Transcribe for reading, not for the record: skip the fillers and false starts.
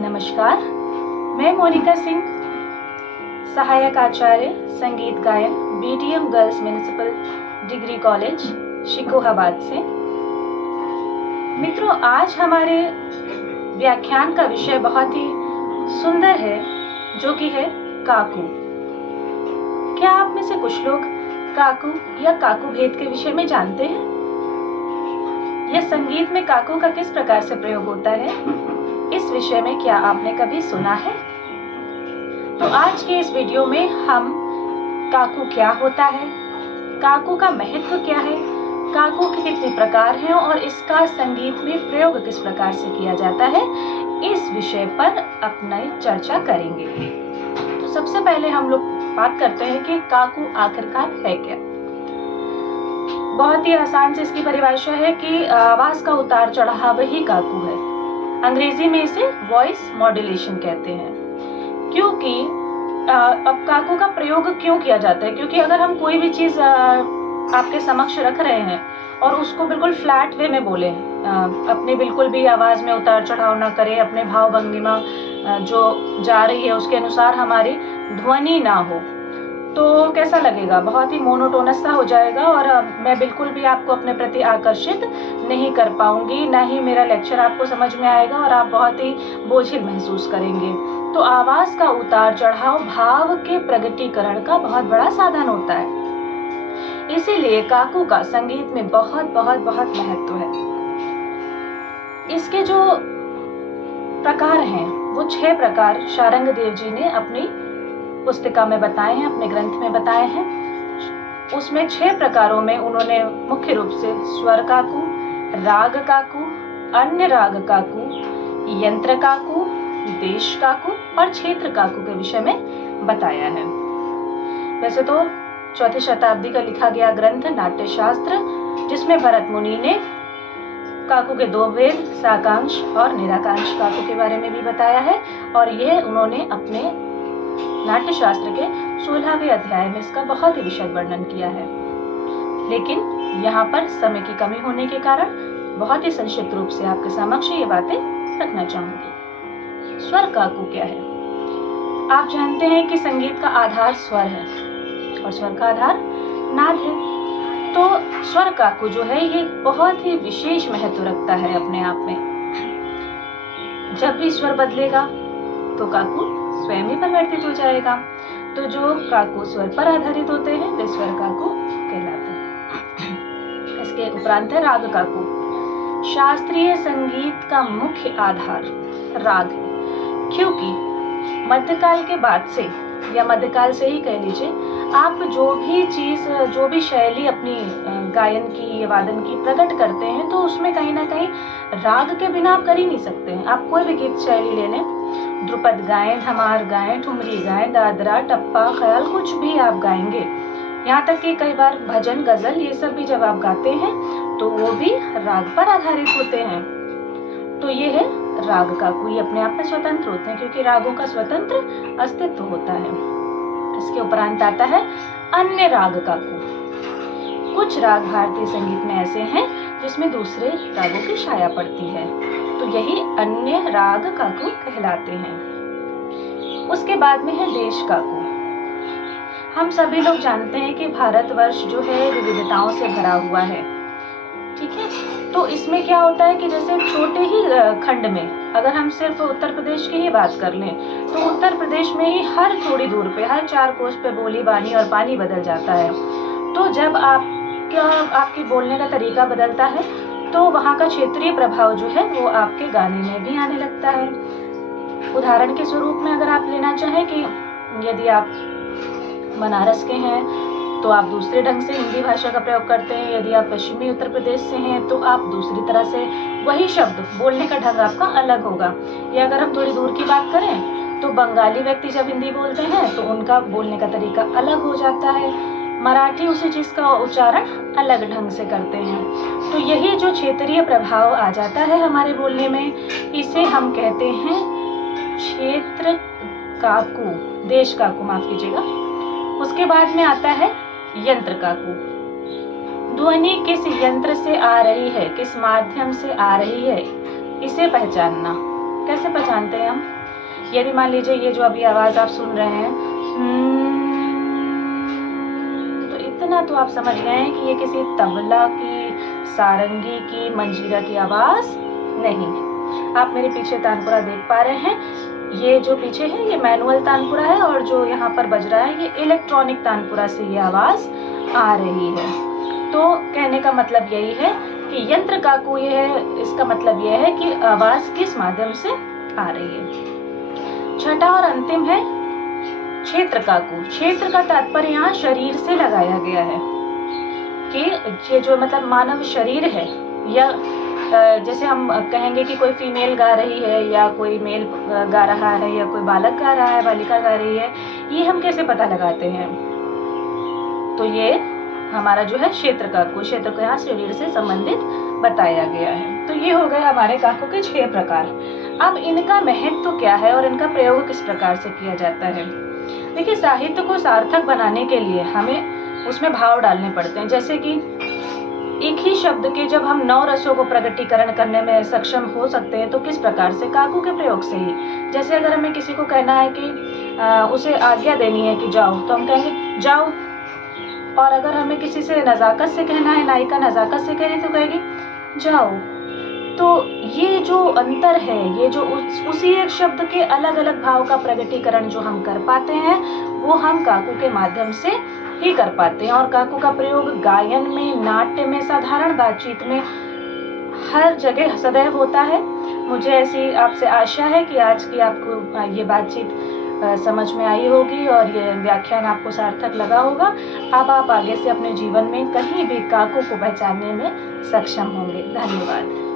नमस्कार, मैं मोनिका सिंह, सहायक आचार्य संगीत गायन BDM girls municipal degree college Shikohabad से। मित्रों, आज हमारे व्याख्यान का विषय बहुत ही सुंदर है, जो कि है काकू। क्या आप में से कुछ लोग काकू या काकू भेद के विषय में जानते हैं? यह संगीत में काकू का किस प्रकार से प्रयोग होता है, इस विषय में क्या आपने कभी सुना है? तो आज के इस वीडियो में हम काकू क्या होता है, काकू का महत्व क्या है, काकू के कितने प्रकार हैं और इसका संगीत में प्रयोग किस प्रकार से किया जाता है, इस विषय पर अपनी चर्चा करेंगे। तो सबसे पहले हम लोग बात करते हैं कि काकू आखिरकार है क्या। बहुत ही आसान से इसकी परिभाषा है कि आवाज का उतार चढ़ाव ही काकू है। अंग्रेजी में इसे वॉइस मॉड्यूलेशन कहते हैं। क्योंकि अब काकू का प्रयोग क्यों किया जाता है? क्योंकि अगर हम कोई भी चीज आपके समक्ष रख रहे हैं और उसको बिल्कुल फ्लैट वे में बोले, अपने बिल्कुल भी आवाज में उतार चढ़ाव ना करें, अपने भाव भंगिमा जो जा रही है उसके अनुसार हमारी ध्वनि ना हो, तो कैसा लगेगा? बहुत ही मोनोटोनस सा हो जाएगा और मैं बिल्कुल भी आपको अपने प्रति आकर्षित नहीं कर पाऊंगी, ना ही मेरा लेक्चर आपको समझ में आएगा और आप बहुत ही बोझिल महसूस करेंगे। तो आवाज का उतार चढ़ाव भाव के प्रगटीकरण का बहुत बड़ा साधन होता है। इसीलिए काकू का संगीत में बहुत बहुत बहुत महत्व है। इसके जो प्रकार हैं वो 6 प्रकार शारंग देव जी ने अपनी पुस्तिका में बताए हैं, अपने ग्रंथ में बताए हैं। उसमें 6 प्रकारों में उन्होंने मुख्य रूप से स्वर काकू, राग काकू, अन्य राग काकू, यंत्र काकू, देश काकू और क्षेत्र काकू के विषय में बताया है। वैसे तो 4वीं शताब्दी का लिखा गया ग्रंथ नाट्य शास्त्र, जिसमें भरत मुनि ने काकू के 2 भेद, साकांक्ष और निराकांक्ष काकू के बारे में भी बताया है, और यह उन्होंने अपने नाट्य शास्त्र के 16वें अध्याय में इसका बहुत ही विशद वर्णन किया है। लेकिन यहाँ पर समय की कमी होने के कारण बहुत ही संक्षिप्त रूप से आपके समक्ष ये बातें रखना चाहूंगी। स्वर काकू क्या है? आप जानते हैं कि संगीत का आधार स्वर है और स्वर का आधार नाद है। तो स्वर काकू जो है ये बहुत ही विशेष महत्व रखता है अपने आप में। जब भी स्वर बदलेगा तो काकू स्वयं ही परिवर्तित हो जाएगा। तो जो काकू स्वर पर आधारित होते हैं वे स्वर काकू कहलाते हैं। इसके उपरांत है राग काकू। शास्त्रीय संगीत का मुख्य आधार राग है, क्योंकि मध्यकाल के बाद से या मध्यकाल से ही कह लीजिए, आप जो भी चीज, जो भी शैली अपनी गायन की या वादन की प्रकट करते हैं, तो उसमें कहीं ना कहीं राग के बिना आप कर ही नहीं सकते हैं। आप कोई भी गीत शैली ले लें, ध्रुपद गाएं, धमार गाएं, ठुमरी गाएं, दादरा, टप्पा, ख्याल, कुछ भी आप गाएंगे, यहाँ तक कि कई बार भजन, गजल, ये सब भी जब आप गाते हैं तो वो भी राग पर आधारित होते हैं। तो ये है राग काकू। ये अपने आप में स्वतंत्र होते हैं, क्योंकि रागों का स्वतंत्र अस्तित्व होता है। इसके उपरांत आता है अन्य राग काकू। कुछ राग भारतीय संगीत में ऐसे हैं जिसमें दूसरे रागों की छाया पड़ती है, तो यही अन्य राग काकू कहलाते हैं। उसके बाद में है देश काकू। हम सभी लोग जानते हैं कि भारतवर्ष जो है विविधताओं से भरा हुआ है, ठीक है। तो इसमें क्या होता है कि जैसे छोटे ही खंड में अगर हम सिर्फ उत्तर प्रदेश की ही बात कर लें, तो उत्तर प्रदेश में ही हर थोड़ी दूर पे, हर 4 कोस पे बोली, बानी और पानी बदल जाता है। तो जब आपकी बोलने का तरीका बदलता है, तो वहाँ का क्षेत्रीय प्रभाव जो है वो आपके गाने में भी आने लगता है। उदाहरण के स्वरूप में अगर आप लेना चाहें कि यदि आप बनारस के हैं तो आप दूसरे ढंग से हिंदी भाषा का प्रयोग करते हैं, यदि आप पश्चिमी उत्तर प्रदेश से हैं तो आप दूसरी तरह से, वही शब्द बोलने का ढंग आपका अलग होगा। या अगर हम थोड़ी दूर की बात करें तो बंगाली व्यक्ति जब हिंदी बोलते हैं तो उनका बोलने का तरीका अलग हो जाता है, मराठी उसी चीज़ का उच्चारण अलग ढंग से करते हैं। तो यही जो क्षेत्रीय प्रभाव आ जाता है हमारे बोलने में, इसे हम कहते हैं क्षेत्र काकू, देश काकू, माफ कीजिएगा। उसके बाद में आता है यंत्र काकू। ध्वनि किस यंत्र से आ रही है, किस माध्यम से आ रही है, इसे पहचानना। कैसे पहचानते हैं हम? यदि मान लीजिए ये जो अभी आवाज़ आप सुन रहे हैं, तो इतना तो आप समझ गए हैं कि ये किसी तबला की, सारंगी की, मंजीरा की आवाज़ नहीं है। आप मेरे पीछे तानपुरा देख पा रहे हैं, ये जो पीछे है ये मैनुअल तानपुरा है, और जो यहाँ पर बज रहा है ये इलेक्ट्रॉनिक तानपुरा से ये आवाज़ आ रही है। तो कहने का मतलब यही है कि यंत्र काकू ये है, इसका मतलब ये है कि आवाज़ किस माध्यम से आ रही है। छठा और अंतिम है क्षेत्र काकू। क्षेत्र का तात्पर्य यहाँ शरीर से लगाया गया है कि ये जो मतलब मानव शरीर है, या जैसे हम कहेंगे कि कोई फीमेल गा रही है या कोई मेल गा रहा है या कोई बालक गा रहा है, बालिका गा रही है, ये हम कैसे पता लगाते हैं? तो ये हमारा जो है क्षेत्र काकू, क्षेत्र को यहाँ शरीर से संबंधित बताया गया है। तो ये हो गए हमारे काकू के 6 प्रकार। अब इनका महत्व क्या है और इनका प्रयोग किस प्रकार से किया जाता है? देखिए, साहित्य को सार्थक बनाने के लिए हमें उसमें भाव डालने पड़ते हैं। जैसे कि एक ही शब्द के जब हम 9 रसों को प्रकटीकरण करने में सक्षम हो सकते हैं, तो किस प्रकार से? काकू के प्रयोग से ही। जैसे अगर हमें किसी को कहना है कि उसे आज्ञा देनी है कि जाओ, तो हम कहेंगे जाओ। और अगर हमें किसी से नज़ाकत से कहना है, नायिका नज़ाकत से कह रही तो कहेगी जाओ। तो ये जो अंतर है, ये जो उसी एक शब्द के अलग अलग भाव का प्रकटीकरण जो हम कर पाते हैं, वो हम काकू के माध्यम से ही कर पाते हैं। और काकू का प्रयोग गायन में, नाट्य में, साधारण बातचीत में, हर जगह सदैव होता है। मुझे ऐसी आपसे आशा है कि आज की आपको ये बातचीत समझ में आई होगी और ये व्याख्यान आपको सार्थक लगा होगा। अब आप आगे से अपने जीवन में कहीं भी काकू को पहचानने में सक्षम होंगे। धन्यवाद।